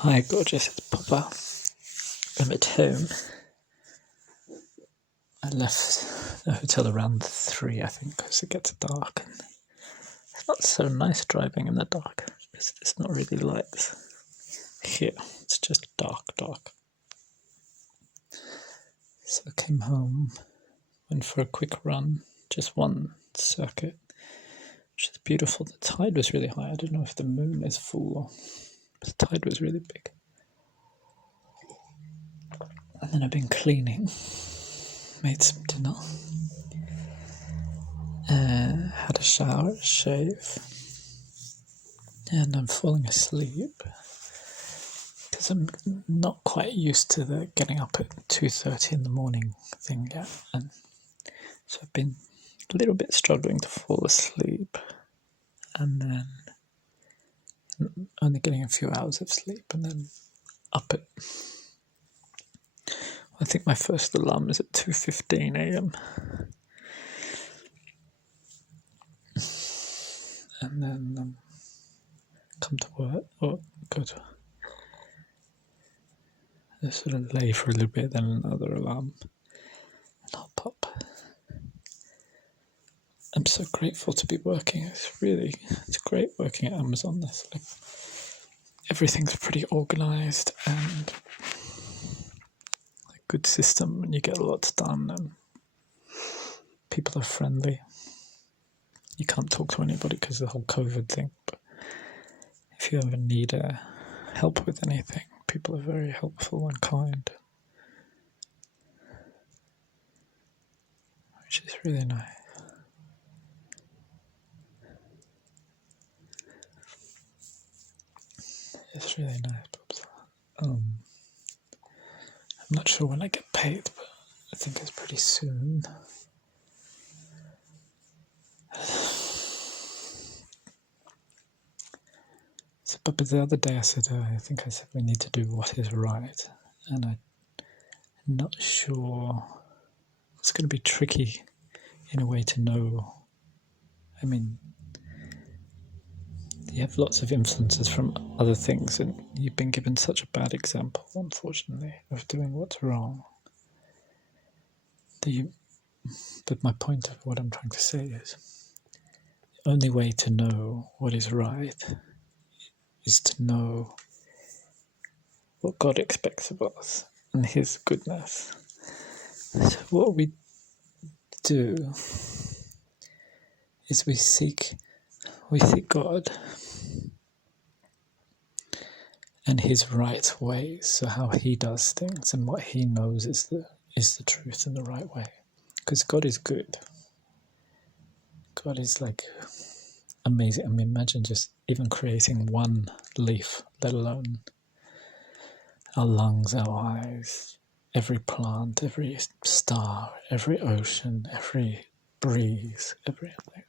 Hi, gorgeous. It's Papa. I'm at home. I left the hotel around 3, I think, because it gets dark. And it's not so nice driving in the dark. It's not really lights here. It's just dark. So I came home, went for a quick run, just one circuit, which is beautiful. The tide was really high. I don't know if the moon is full, but the tide was really big. And then I've been cleaning, made some dinner, had a shower, shave, and I'm falling asleep because I'm not quite used to the getting up at 2:30 in the morning thing yet, and so I've been a little bit struggling to fall asleep, and then only getting a few hours of sleep, and then up at, I think my first alarm is at 2:15 a.m. and then come to work or go to sort of lay for a little bit, then another alarm, and hop up. I'm so grateful to be working. It's great working at Amazon. There's like everything's pretty organized and a good system, and you get a lot done, and people are friendly. You can't talk to anybody because of the whole COVID thing, but if you ever need help with anything, people are very helpful and kind, which is really nice. It's really nice, Bobs. I'm not sure when I get paid, but I think it's pretty soon. So, but the other day I said we need to do what is right, and I'm not sure. It's going to be tricky in a way to know. I mean, you have lots of influences from other things, and you've been given such a bad example, unfortunately, of doing what's wrong. But my point of what I'm trying to say is the only way to know what is right is to know what God expects of us and His goodness. So what we do is we seek God and His right ways, so how He does things and what He knows is the truth and the right way. Because God is good. God is like amazing. I mean, imagine just even creating one leaf, let alone our lungs, our eyes, every plant, every star, every ocean, every breeze, everything.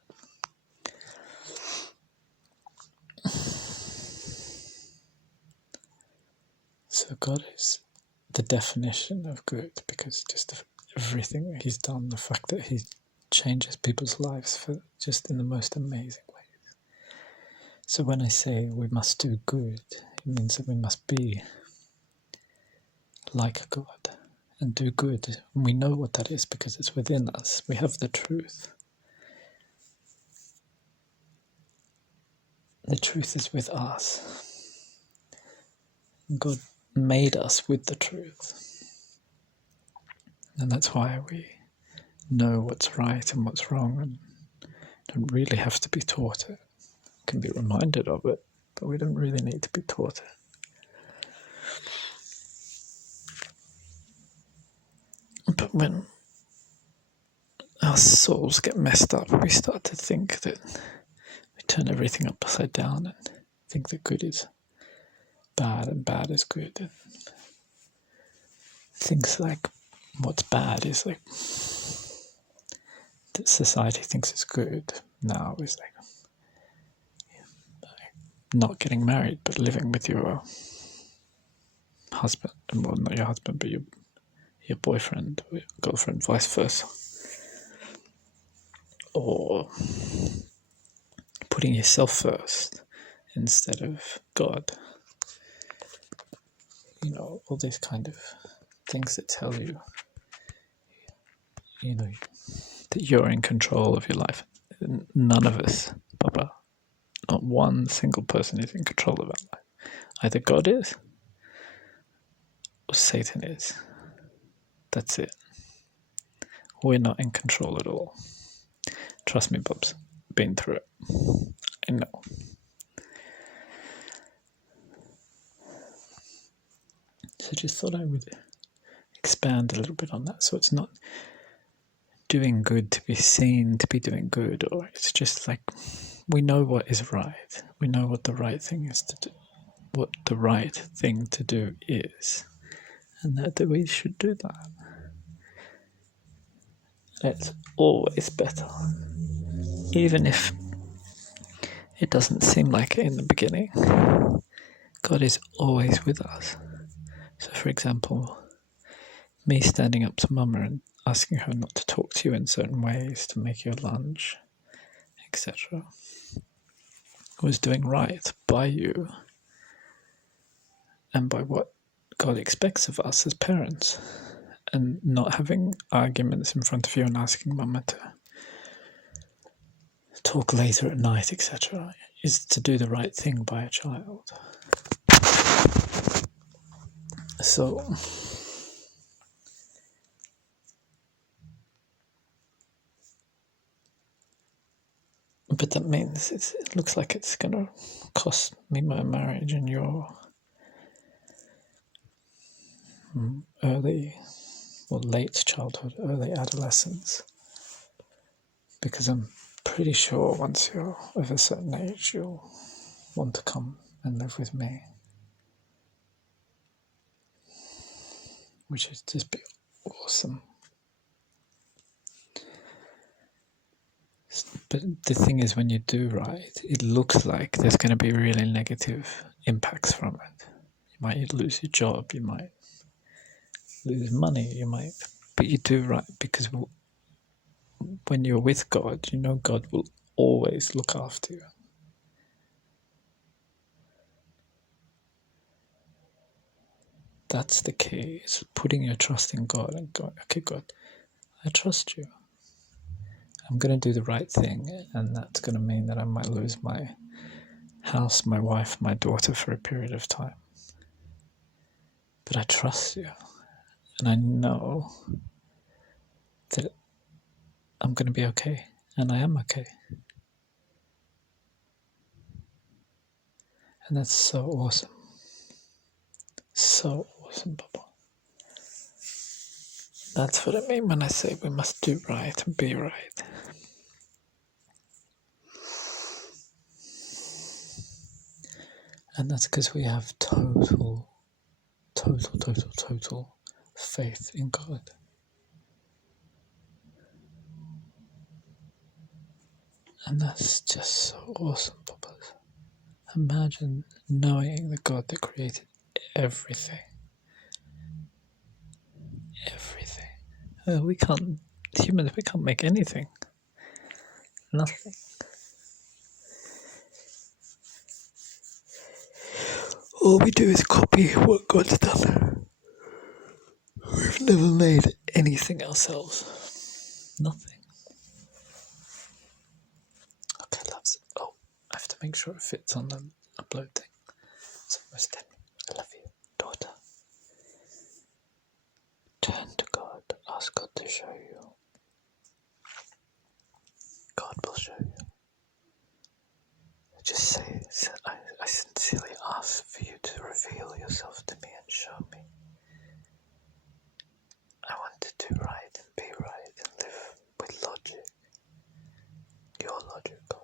So God is the definition of good, because just everything that He's done, the fact that He changes people's lives for just in the most amazing ways. So when I say we must do good, it means that we must be like God and do good. And we know what that is because it's within us. We have the truth. The truth is with us. God made us with the truth. And that's why we know what's right and what's wrong and don't really have to be taught it. We can be reminded of it, but we don't really need to be taught it. But when our souls get messed up, we start to think that we turn everything upside down and think that good is bad and bad is good. And things like what's bad is like that society thinks is good now is like not getting married but living with your husband, well, not your husband, but your boyfriend or your girlfriend, vice versa. Or putting yourself first instead of God. all these kind of things that tell you, that you're in control of your life. None of us, Papa, not one single person is in control of our life. Either God is or Satan is. That's it. We're not in control at all. Trust me, Bubs. Been through it. I know. So just thought I would expand a little bit on that. So it's not doing good to be seen to be doing good, or it's just like we know what is right. We know what the right thing is to do, what the right thing to do is, and that we should do that. It's always better, even if it doesn't seem like it in the beginning. God is always with us. So, for example, me standing up to Mama and asking her not to talk to you in certain ways, to make your lunch, etc., was doing right by you and by what God expects of us as parents, and not having arguments in front of you and asking Mama to talk later at night, etc., is to do the right thing by a child. So, but that means it looks like it's going to cost me my marriage and your early or late childhood, early adolescence. Because I'm pretty sure once you're of a certain age, you'll want to come and live with me. Which is just be awesome. But the thing is, when you do right, it looks like there's going to be really negative impacts from it. You might lose your job, you might lose money, but you do right because when you're with God, you know God will always look after you. That's the key, is putting your trust in God and going, okay, God, I trust you. I'm going to do the right thing, and that's going to mean that I might lose my house, my wife, my daughter for a period of time. But I trust you, and I know that I'm going to be okay, and I am okay. And that's so awesome. So awesome, Papa. That's what I mean when I say we must do right and be right. And that's because we have total faith in God. And that's just so awesome, Papa. Imagine knowing the God that created everything. Humans, we can't make anything. Nothing. All we do is copy what God's done. We've never made anything ourselves. Nothing. Okay, loves. Oh, I have to make sure it fits on the upload thing. It's almost 10. I love you, daughter. Turn to God. Ask God to show you. God will show you. Just say, I sincerely ask for you to reveal yourself to me and show me. I want to do right and be right and live with logic. Your logic, God.